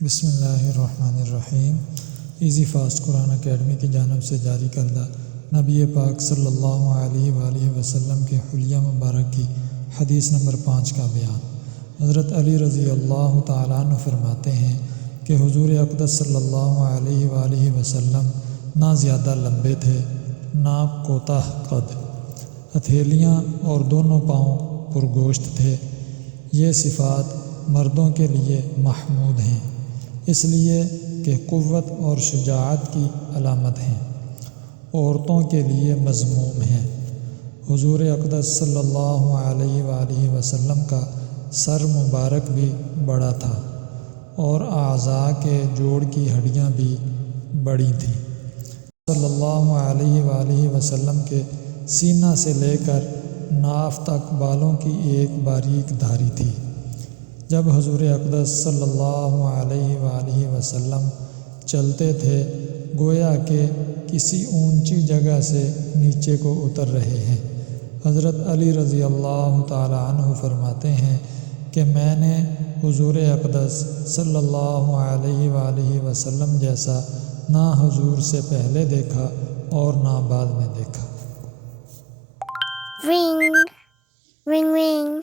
بسم اللہ الرحمن الرحیم۔ ایزی فاسٹ قرآن اکیڈمی کی جانب سے جاری کردہ نبی پاک صلی اللہ علیہ وآلہ وسلم کے حلیہ مبارک کی حدیث نمبر 5 کا بیان۔ حضرت علی رضی اللہ تعالیٰ عنہ فرماتے ہیں کہ حضور اقدس صلی اللہ علیہ وآلہ وسلم نہ زیادہ لمبے تھے نہ کوتاہ قد، ہتھیلیاں اور دونوں پاؤں پرگوشت تھے۔ یہ صفات مردوں کے لیے محمود ہیں، اس لیے کہ قوت اور شجاعت کی علامت ہیں، عورتوں کے لیے مذموم ہیں۔ حضور اقدس صلی اللہ علیہ وآلہ وسلم کا سر مبارک بھی بڑا تھا اور اعضاء کے جوڑ کی ہڈیاں بھی بڑی تھیں۔ صلی اللہ علیہ وآلہ وسلم کے سینہ سے لے کر ناف تک بالوں کی ایک باریک دھاری تھی۔ جب حضور اقدس صلی اللہ علیہ وآلہ وسلم چلتے تھے گویا کہ کسی اونچی جگہ سے نیچے کو اتر رہے ہیں۔ حضرت علی رضی اللہ تعالیٰ عنہ فرماتے ہیں کہ میں نے حضور اقدس صلی اللہ علیہ وآلہ وسلم جیسا نہ حضور سے پہلے دیکھا اور نہ بعد میں دیکھا۔ Ring, ring, ring.